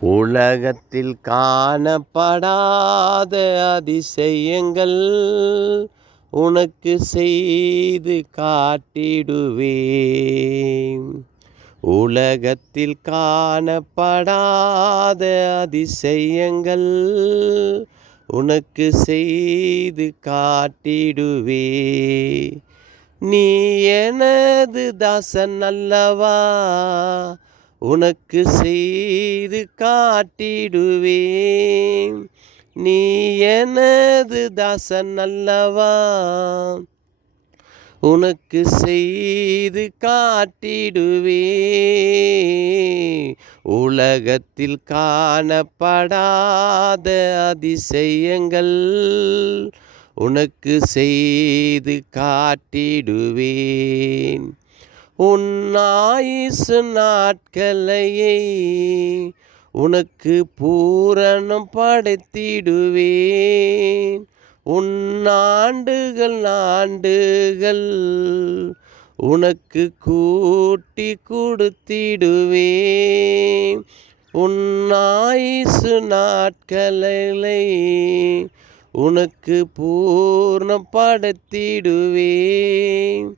உலகத்தில் காணப்படாத அதிசயங்கள் உனக்கு செய்து காட்டிடுவேன். உலகத்தில் காணப்படாத அதிசயங்கள் உனக்கு செய்து காட்டிடுவேன். நீ எனது தாசன் அல்லவா, உனக்கு செய்து காட்டிடுவேன். நீ எனது தாசன் அல்லவா, உனக்கு செய்து காட்டிடுவேன். உலகத்தில் காணப்படாத அதிசயங்கள் உனக்கு செய்து காட்டிடுவேன். உன் ஆயுசு நாட்களையே உனக்கு பூரணம் படைத்திடுவேன். உன் ஆண்டுகள் உனக்கு கூட்டி கொடுத்திடுவேன். உன் ஆயுசு நாட்களை உனக்கு பூர்ணம் படைத்திடுவேன்.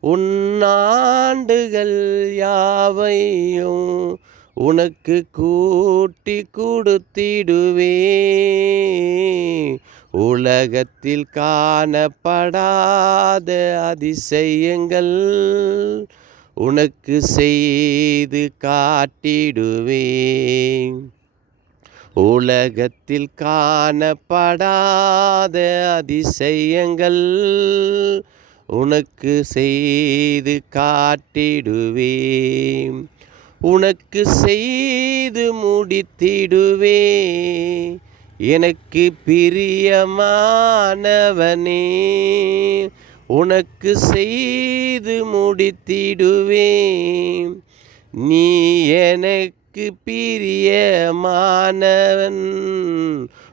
உன் ஆண்டுகள் யாவையும் உனக்கு கூட்டி கொடுத்திடுவேன். உலகத்தில் காணப்படாத அதிசயங்கள் உனக்கு செய்து காட்டிடுவேன். உலகத்தில் காணப்படாத அதிசயங்கள் உனக்கு செய்து காட்டிடுவேன். உனக்கு செய்து முடித்திடுவேன். எனக்கு பிரியமானவனே, உனக்கு செய்து முடித்திடுவேன். நீ எனக்கு பிரியமானவன்.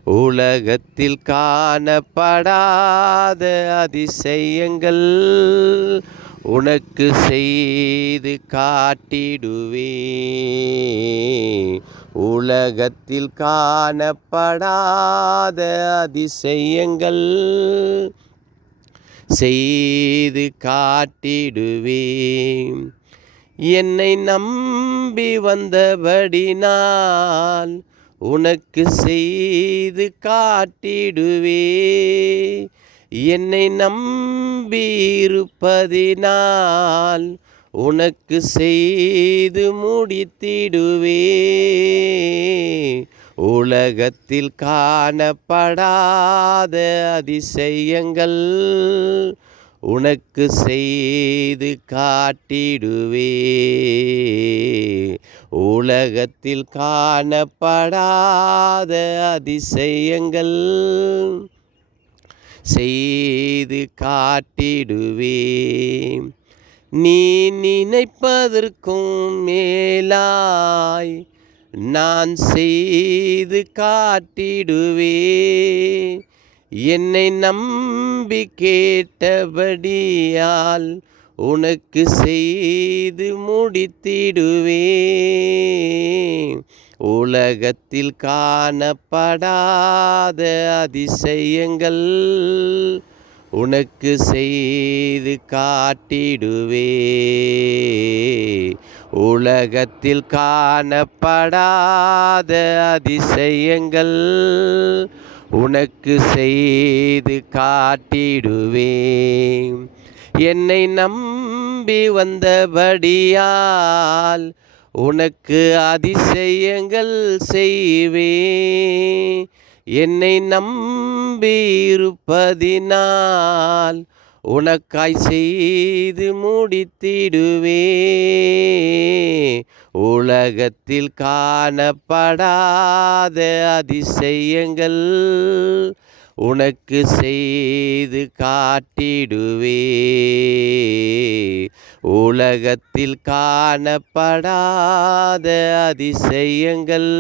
உலகத்தில் காணப்படாத அதிசயங்கள் உனக்கு செய்து காட்டிடுவேன். உலகத்தில் காணப்படாத அதிசயங்கள் செய்து காட்டிடுவேன். என்னை நம்பி வந்தபடினால் உனக்கு செய்து காட்டிடுவேன். என்னை நம்பி இருப்பதினால் உனக்கு செய்து முடித்திடுவேன். உலகத்தில் காணப்படாத அதிசயங்கள் உனக்கு செய்து காட்டிடுவேன். உலகத்தில் காணப்படாத அதிசயங்கள் செய்து காட்டிடுவேன். நீ நினைப்பதற்கும் மேலாய் நான் செய்து காட்டிடுவேன். என்னை நம்பி கேட்டபடியால் உனக்கு செய்து முடித்திடுவேன். உலகத்தில் காணப்படாத அதிசயங்கள் உனக்கு செய்து காட்டிடுவேன். உலகத்தில் காணப்படாத அதிசயங்கள் உனக்கு செய்து காட்டிடுவேன். என்னை நம்பி வந்தபடியால் உனக்கு அதிசயங்கள் செய்வேன். என்னை நம்பி இருப்பதினால் உனக்காய் செய்து முடித்திடுவேன். உலகத்தில் காணப்படாத அதிசயங்கள் உனக்கு செய்து காட்டிடுவேன். உலகத்தில் காணப்படாத அதிசயங்கள்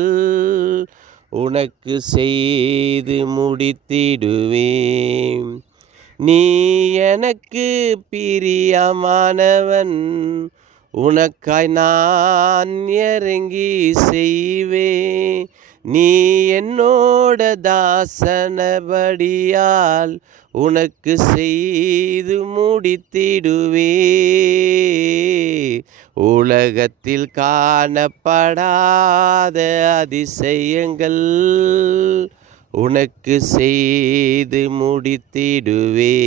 உனக்கு செய்து முடித்திடுவேன். நீ எனக்கு பிரியமானவன். உனக்காய் நான் இறங்கி செய்வேன். நீ என்னோட தாசனபடியால் உனக்கு செய்து முடித்திடுவே. உலகத்தில் காணப்படாத அதிசயங்கள் உனக்கு செய்து முடித்திடுவே.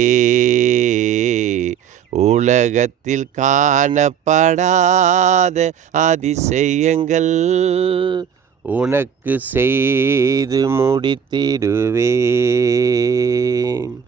உலகத்தில் காணப்படாத அதிசயங்கள் உனக்கு செய்து முடித்திடுவேன்.